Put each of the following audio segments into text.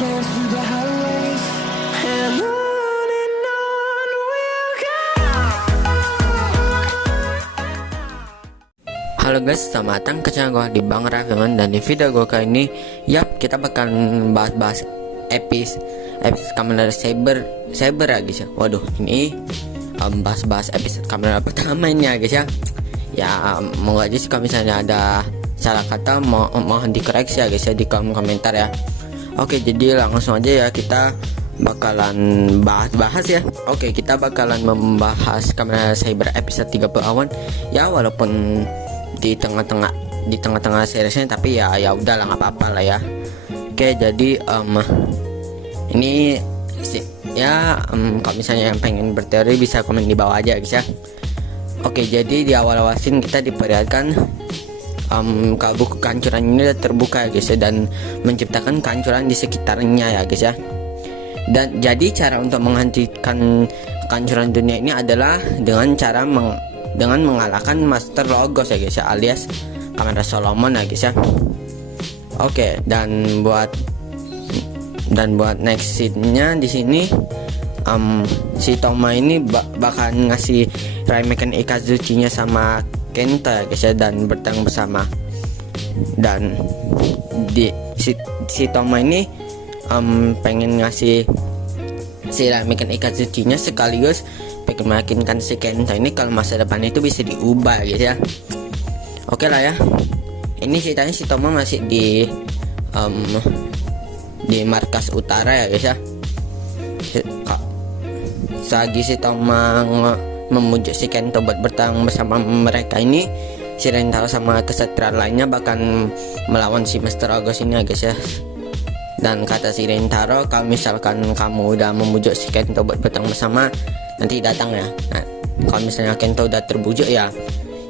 dance through the highways, and on we'll go. Halo guys, selamat datang ke channel gue di Bang Raffiman. Dan di video gue kali ini, kita bakal bahas episode kamera cyber ya guys ya. Waduh, ini bahas episode kamera pertama ini ya guys ya. Ya mau aja sih kalau misalnya ada salah kata mohon dikoreksi ya guys ya di kolom komentar ya. Oke, jadi langsung aja ya kita bakalan bahas ya. Oke, kita bakalan membahas kamera cyber episode 30 ya, walaupun di tengah-tengah seriesnya, tapi ya udahlah, nggak apa-apa lah ya. Oke, jadi ini sih ya, kalau misalnya yang pengen berteori bisa komen di bawah aja guys ya. Oke, jadi di awal-awal scene kita diperlihatkan kalau buku kehancuran ini udah terbuka ya guys ya, dan menciptakan kehancuran di sekitarnya ya guys ya. Dan jadi cara untuk menghentikan kehancuran dunia ini adalah dengan cara dengan mengalahkan Master Logos ya guys ya, alias kamera Solomon ya guys ya. Oke, dan buat next scene-nya di sini si Toma ini bakal ngasih Raimeken Ikazuchi-nya sama Kento ya guys ya, dan bertarung bersama. Dan si Toma ini pengen ngasih si Raimeken Ikazuchi-nya sekaligus pengen meyakinkan si Kento ini kalau masa depan itu bisa diubah guys ya. Oke lah ya. Ini ceritanya si Toma masih di markas utara ya guys ya. Selagi si Toma memujuk si Kento buat bertarung bersama mereka ini, si Rentaro sama kesatria lainnya bahkan melawan si Master Logos ini ya guys ya. Dan kata si Rentaro, kalau misalkan kamu udah memujuk si Kento buat bertarung bersama, nanti datang ya. Nah, kalau misalnya Kento udah terbujuk ya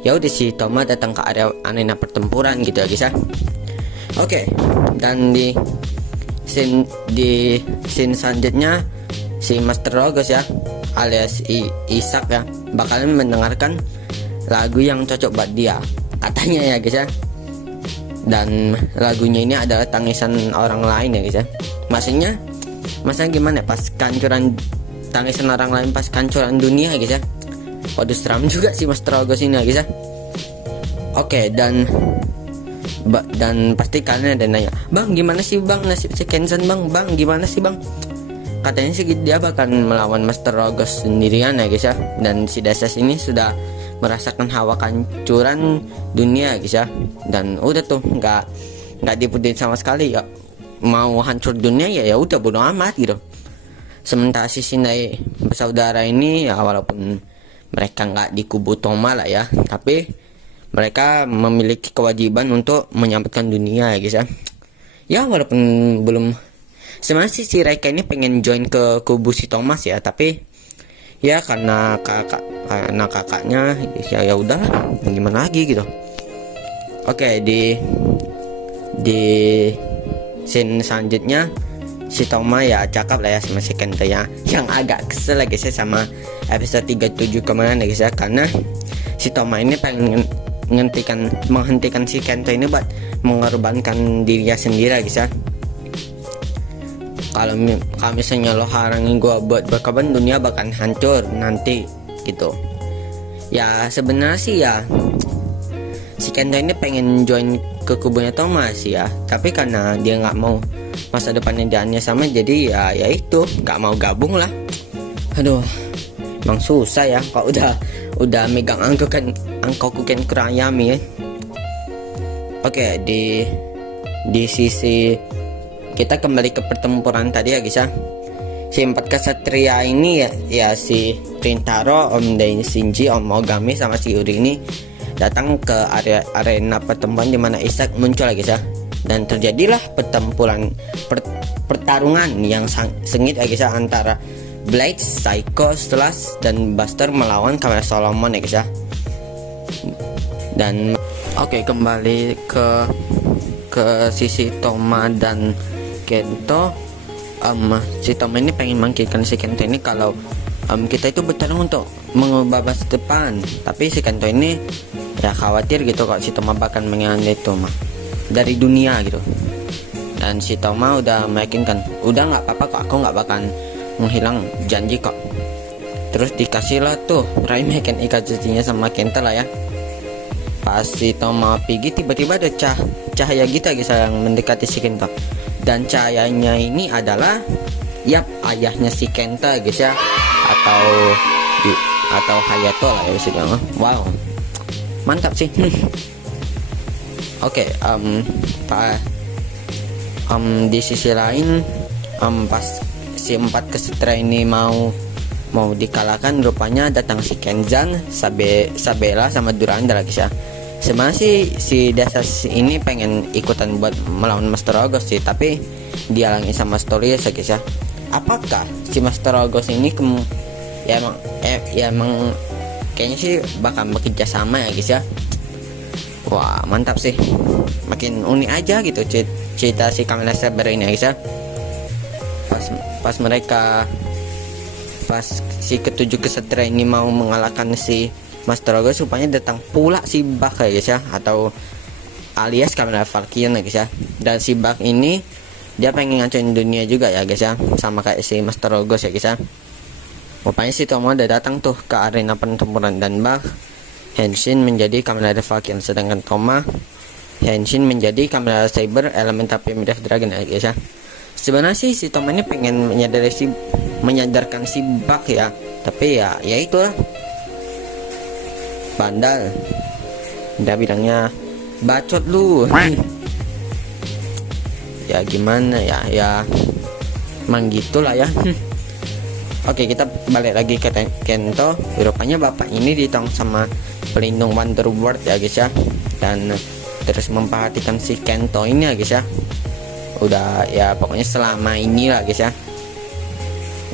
udah si Toma datang ke area arena pertempuran gitu ya guys ya. Oke, dan di scene selanjutnya si Master Logos ya, alias Isak ya, bakalan mendengarkan lagu yang cocok buat dia katanya ya guys ya. Dan lagunya ini adalah tangisan orang lain ya guys ya. Maksudnya gimana ya, pas kehancuran, tangisan orang lain pas kehancuran dunia guys ya. Waduh, seram juga sih Master Logos ini ya guys ya. Oke, dan pasti kalian ada nanya, "Bang, gimana sih Bang nasib si Kensan Bang? Bang, gimana sih Bang?" Katanya sih dia bakal melawan Master Logos sendirian ya guys ya. Dan si Dasas ini sudah merasakan hawa kehancuran dunia guys ya. Dan udah tuh nggak diputusin sama sekali ya. Mau hancur dunia ya udah bodo amat gitu. Sementara si Shinai bersaudara ini ya, walaupun mereka nggak di kubu Toma lah ya, tapi mereka memiliki kewajiban untuk menyelamatkan dunia ya guys ya. Ya walaupun belum, sebenarnya si Reika ini pengen join ke kubu si Thomas ya, tapi ya karena kakaknya ya udahlah, gimana lagi gitu. Oke, di scene selanjutnya si Toma ya cakap lah ya sama si Kento ya, yang agak kesel lagi sih sama episode 37 kemarin ya guys ya, karena si Toma ini pengen menghentikan si Kento ini buat mengorbankan dirinya sendiri guys ya. Kalau misalnya lo harangin gue buat berkorban, dunia bakal hancur nanti gitu ya. Sebenarnya sih ya si Kento ini pengen join ke kubunya Thomas ya, tapi karena dia nggak mau masa depannya dia sama, jadi ya itu nggak mau gabung lah. Aduh, emang susah ya kalau udah megang angkoku Ken Kurayami ya. Oke, di sisi kita kembali ke pertempuran tadi ya guys ya. Si 4 kesatria ini ya si Rintaro, Om Dai Shinji, Om Ogami sama si Yuri ini datang ke arena pertempuran di mana Isak muncul ya guys ya. Dan terjadilah pertarungan yang sengit ya guys ya, antara Blade, Psycho, Slash, dan Buster melawan kamera Solomon ya guys ya. Dan oke, kembali ke sisi Toma dan Kento. Si Toma ini pengen mengkirkan si Kento ini kalau kita itu bertarung untuk mengubah masa depan, tapi si Kento ini ya khawatir gitu kalau si Toma bakal mengandalkan Toma dari dunia gitu. Dan si Toma udah meyakinkan, udah nggak apa-apa kok, aku nggak bakalan menghilang, janji kok. Terus dikasih lah tuh Raimeken Ikazuchinya sama Kenta lah ya. Pas si Toma pergi, tiba-tiba ada cahaya gitu guys yang mendekati si Kenta. Dan cahayanya ini adalah ayahnya si Kenta guys ya, atau Hayato lah ya bisa bilang. Wow, mantap sih. Oke, di sisi lain, pas si 4 kesatria ini mau dikalahkan, rupanya datang si Kenzan, Sabela sama Duranda lagi ya. Sebenarnya si Desas ini pengen ikutan buat melawan Master Ogos sih, tapi dihalangi sama Stories ya guys ya. Apakah si Master Ogos ini emang kayaknya sih bakal bekerja sama ya guys ya. Wah, mantap sih, makin unik aja gitu cerita si Kamen Rider Saber ini ya guys ya. Pas si ketujuh kesatria ini mau mengalahkan si Master Ogos, rupanya datang pula si Bak ya guys ya, atau alias Kamen Rider Valkyrian ya guys ya. Dan si Bak ini dia pengen ngancurin dunia juga ya guys ya, sama kayak si Master Ogos ya guys ya. Rupanya si Toma udah datang tuh ke arena pertempuran, dan Bak Henshin menjadi Kamen Rider Valkyrian, sedangkan Toma Henshin menjadi Kamen Rider Saber Elemental Primitive Dragon ya guys ya. Sebenarnya sih si Toma ini pengen menyadarkan si Bak ya, tapi ya itulah, bandal. Dia bilangnya bacot lu. Ya gimana ya emang gitulah ya. Oke, kita balik lagi ke Kento. Rupanya bapak ini ditolong sama pelindung Wonderworld ya guys ya, dan terus memperhatikan si Kento ini ya guys ya. Udah ya pokoknya selama ini lah guys ya.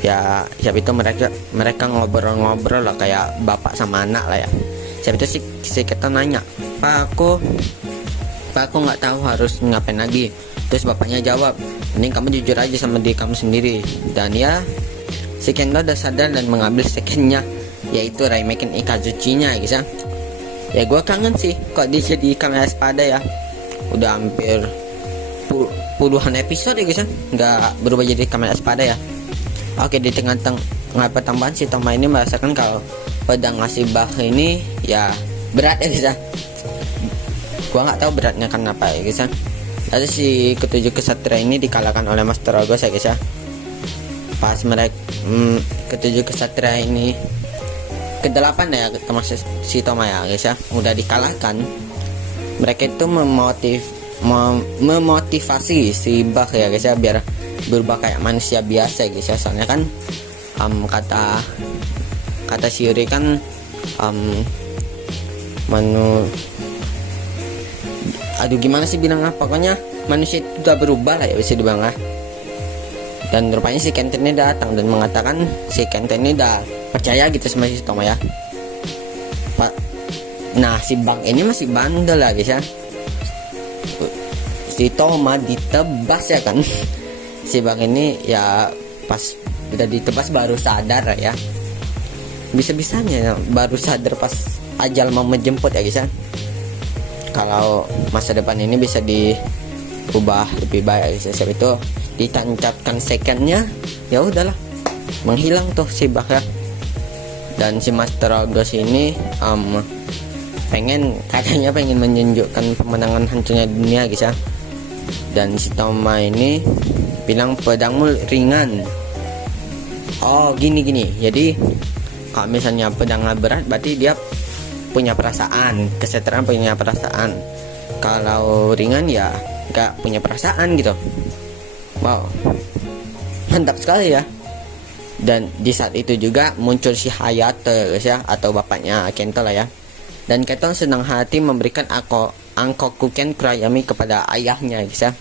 Ya siapa itu mereka ngobrol-ngobrol lah kayak bapak sama anak lah ya. Siapa itu si Kento nanya, Pak aku nggak tahu harus ngapain lagi. Terus bapaknya jawab, ini kamu jujur aja sama diri kamu sendiri. Dan ya si Kento udah sadar dan mengambil secondnya, yaitu Raimeken Ikazuchinya ya guys ya. Ya gue kangen sih kok dia jadi kamera espada ya. Udah hampir puluhan episode ya guys ya nggak berubah jadi kamera espada ya. Oke, di tengah pertambahan si Toma ini merasakan kalau pedang ngasih Bak ini ya berat ya guys ya. Gua nggak tahu beratnya kenapa ya guys ya. Lalu si ketujuh kesatria ini dikalahkan oleh Master Ogos ya guys ya. Pas mereka ketujuh kesatria ini ke-8 ya, termasuk si Toma ya guys ya, udah dikalahkan. Mereka itu memotivasi si Bak ya guys ya biar berubah kayak manusia biasa guys ya. Soalnya kan kata si Yuri kan gimana sih bilangnya, pokoknya manusia itu udah berubah lah ya bisa dibilang lah. Dan rupanya si Kenten ini datang dan mengatakan si Kenten ini udah percaya gitu sama si Toma ya. Nah si Bak ini masih bandel lah guys ya. Si Toma ditebas ya kan. Si Bak ini ya pas udah ditebas baru sadar ya. Bisa-bisanya baru sadar pas ajal mau menjemput ya guys ya. Kalau masa depan ini bisa diubah lebih baik guys ya. Sebab itu ditancapkan secondnya, ya udahlah menghilang tuh si Bak ya. Dan si Master Ogos ini katanya pengen menunjukkan pemenangan hancurnya dunia guys ya. Dan si Toma ini bilang pedangmu ringan. Oh gini. Jadi kalau misalnya pedangnya berat berarti dia punya perasaan, kesetaraan punya perasaan. Kalau ringan ya gak punya perasaan gitu. Wow, mantap sekali ya. Dan di saat itu juga muncul si Hayato guys ya, atau bapaknya Kento lah ya. Dan Kento senang hati memberikan Ankokuken Kurayami kepada ayahnya guys ya.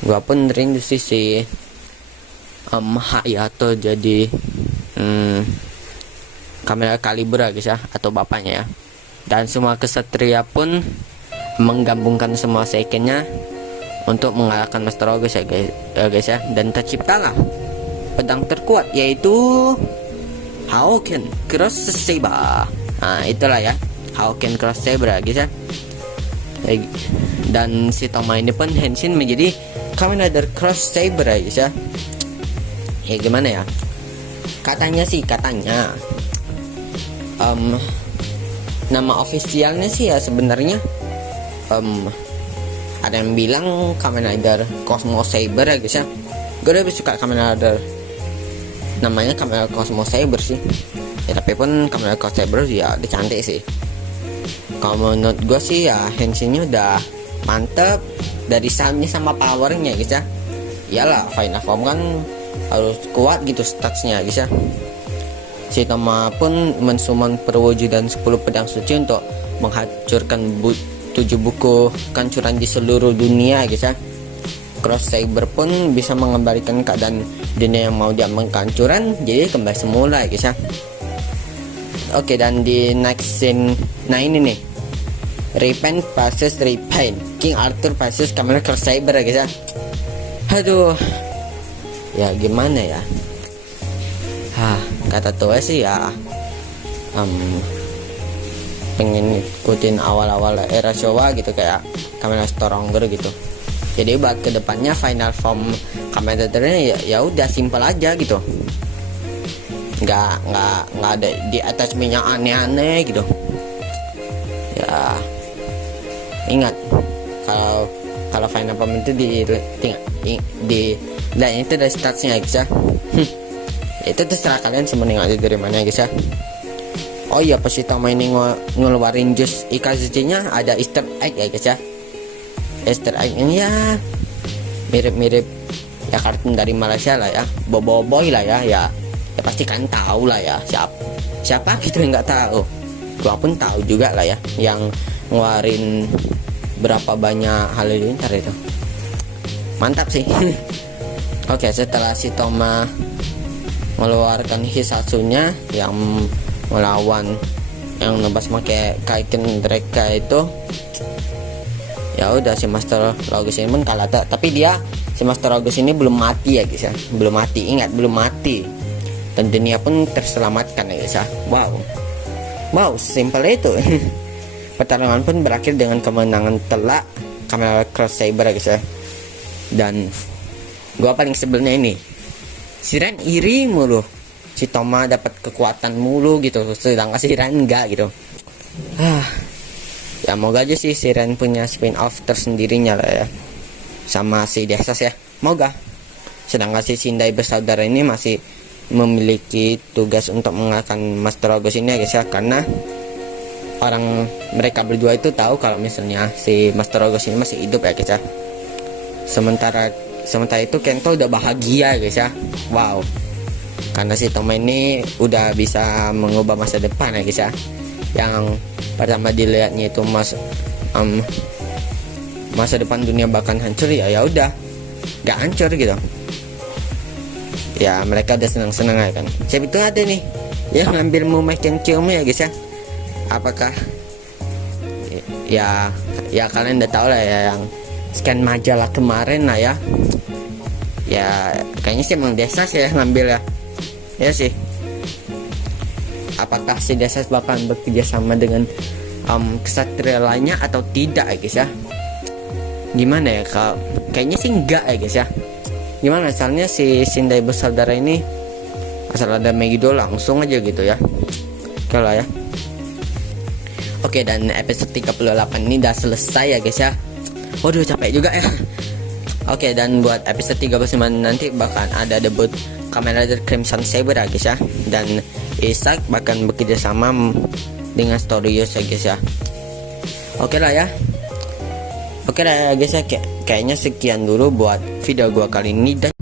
Gua pun rindu si Hayato jadi kamera kaliber guys ya, atau bapaknya ya. Dan semua kesatria pun menggabungkan semua secondnya untuk mengalahkan Master Ogos ya guys ya. Dan terciptalah pedang terkuat, yaitu Haoken Cross Saber. Nah itulah ya, Haoken Cross Saber guys ya. Dan si Toma ini pun Henshin menjadi Kamen Rider Cross Saber ya guys ya. Ya gimana ya, katanya nama ofisialnya sih ya sebenarnya ada yang bilang Kamen Rider Cosmo Saber ya guys ya. Gue lebih suka Kamen Rider namanya Kamen Rider Cosmo Saber sih ya, tapi pun Kamen Rider Cosmo Saber ya udah cantik sih. Kalau menurut gue sih ya Henshinnya udah mantep dari soundnya sama powernya guys ya. Iyalah final form kan harus kuat gitu statsnya guys ya. Si Toma pun mensummon perwujudan 10 pedang suci untuk menghancurkan 7 buku kancuran di seluruh dunia guys ya. Cross Saber pun bisa mengembalikan keadaan dunia yang mau diambang kehancuran jadi kembali semula guys ya. Oke, dan di next scene, nah ini nih, Repent versus Repent, King Arthur versus Kamen Rider Cross Saber ya guys ya. Aduh, ya gimana ya, kata tua sih ya pengen ikutin awal-awal era Showa gitu, kayak Kamen Rider Stronger gitu. Jadi buat kedepannya final form Kamen Ridernya ya udah simple aja gitu, nggak ada di attachmentnya aneh-aneh gitu ya. Ingat kalau final form itu di dan itu dari statsnya guys ya. Itu terserah kalian sementing aja dari mana guys ya. Oh iya, pas si Toma ini ngeluarin jus Ikazuchi-nya ada Easter egg ya guys ya. Easter egg ini ya mirip-mirip ya kartun dari Malaysia lah ya, Boboiboy lah ya pasti kan tahu lah ya siapa gitu yang nggak tahu. Gua pun tahu juga lah ya, yang ngeluarin berapa banyak halilintar itu mantap sih. Oke, setelah si Toma mengeluarkan Hisatsunya yang melawan yang nebas pakai Kaiken Dreka itu, ya udah si Master Logos ini pun kalah. Tapi si Master Logos ini belum mati ya guys ya, belum mati, ingat belum mati, dan dunia pun terselamatkan ya guys ya. Wow simpel itu. Pertarungan pun berakhir dengan kemenangan telak Kamen Rider Cross Saber ya guys ya. Dan gua paling sebelnya ini, si Ren iri mulu, si Toma dapat kekuatan mulu gitu, sedangkan si Ren enggak gitu. Ya moga aja sih si Ren punya spin off tersendirinya lah ya, sama si Desas ya, moga. Sedangkan si Shindai bersaudara ini masih memiliki tugas untuk mengalahkan Master Logos ini ya guys ya, karena mereka berdua itu tahu kalau misalnya si Master Logos ini masih hidup ya guys ya. Sementara itu Kento udah bahagia guys ya. Wow, karena si Toma ini udah bisa mengubah masa depan ya guys ya. Yang pertama dilihatnya itu masa depan dunia bahkan hancur, ya udah gak hancur gitu ya. Mereka udah senang-senang ya kan. Siapa itu ada nih yang ngambil Mumaken Kyuume ya guys ya. Apakah ya kalian udah tahu lah ya, yang scan majalah kemarin lah ya. Ya kayaknya sih emang Desas ya ngambil ya sih. Apakah si Desas bakal bekerja sama dengan kesatria lainnya atau tidak ya guys ya. Gimana ya, kayaknya sih enggak ya guys ya. Gimana asalnya si Shindai bersaudara ini asal ada Megiddo langsung aja gitu ya. Oke lah ya. Oke, dan episode 38 ini udah selesai ya guys ya. Waduh capek juga ya. Oke, dan buat episode 39 nanti bakal ada debut Kamen Rider Crimson Saber ya guys ya. Dan Isaac bahkan bekerja sama dengan Storius ya guys ya. Oke lah ya. Oke lah ya guys ya, kayaknya sekian dulu buat video gua kali ini. Dan